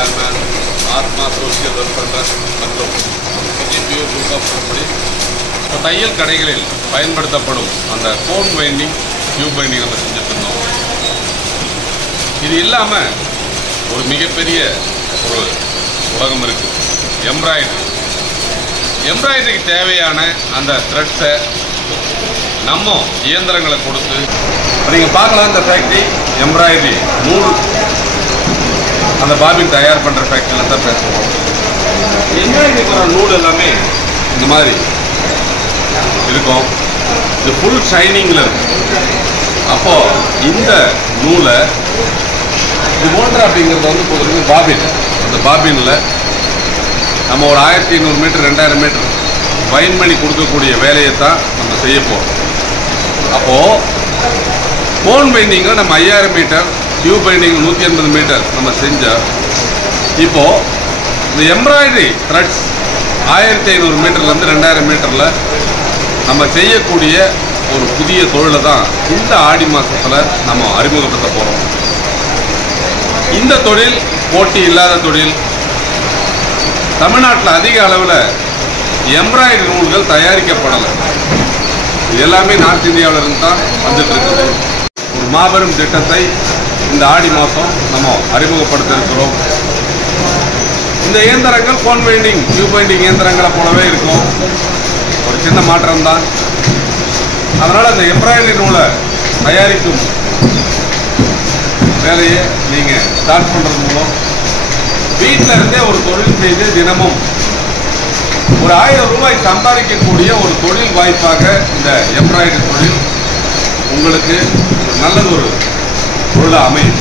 Chairman, ஆத்மா social welfare trust மற்றும் பிஜிபிஓ group of company தையல் கடைகளில் பயன்படுத்தப்படும் அந்த கோன் பைண்டிங், டியூப் பைண்டிங் நம்ம செஞ்சுட்டு இருந்தோம். இது இல்லாமல் ஒரு மிகப்பெரிய ஒரு உலகம் இருக்குது, எம்ப்ராய்டரி. எம்ப்ராய்டரிக்கு தேவையான அந்த த்ரெட்ஸை நம்ம இயந்திரங்களை கொடுத்து நீங்கள் பார்க்கலாம். இந்த ஃபேக்ட்ரி எம்ப்ராய்டரி நூல் அந்த பாபின் தயார் பண்ணுற ஃபேக்ட்ரியில் தான் பேசுவோம். எம்ப்ராய்டரிக்கு வர நூல் எல்லாமே இந்த மாதிரி இருக்கும். இது ஃபுல் ஷைனிங்கில் இருக்கும். அப்போது இந்த நூலை இது மோட்டர் அப்படிங்கிறது வந்து பொறுத்தவரைக்கும் பாபின். அந்த பாபினில் நம்ம ஒரு 1500 மீட்டர் 2000 மீட்டர் வைன் பண்ணி கொடுக்கக்கூடிய வேலையை தான் நம்ம செய்ய போகிறோம். அப்போது கோன் பைண்டிங்கில் நம்ம 5000 மீட்டர், டியூப் பைண்டிங் 180 மீட்டர் நம்ம செஞ்சால், இப்போது இந்த எம்ப்ராய்டரி த்ரெட்ஸ் 1500 மீட்டர்லேருந்து 2000 மீட்டரில் நம்ம செய்யக்கூடிய ஒரு புதிய தொழிலை தான் இந்த ஆடி மாதத்தில் நம்ம அறிமுகப்படுத்த போகிறோம். இந்த தொழில் போட்டி இல்லாத தொழில். தமிழ்நாட்டில் அதிக அளவில் எம்ப்ராய்டரி நூல்கள் தயாரிக்கப்படலை. இது எல்லாமே நார்த் இந்தியாவிலிருந்து தான் வந்துட்டு இருக்குது. ஒரு மாபெரும் திட்டத்தை இந்த ஆடி மாதம் நம்ம அறிமுகப்படுத்த இருக்கிறோம். இந்த இயந்திரங்கள் கோன் பைண்டிங், டியூப் பைண்டிங் இயந்திரங்களை போலவே இருக்கும். ஒரு சின்ன மாற்றம் தான். அதனால் அந்த எம்ப்ராய்டரி நூலை தயாரிக்கும் வேலையை நீங்கள் ஸ்டார்ட் பண்ணுறது மூலம் வீட்டில் இருந்தே ஒரு தொழில் செய்து தினமும் ஒரு 1000 ரூபாய் சம்பாதிக்கக்கூடிய ஒரு தொழில் வாய்ப்பாக இந்த எம்ப்ராய்டரி தொழில் உங்களுக்கு நல்லது ஒரு தொழிலாக அமையும்.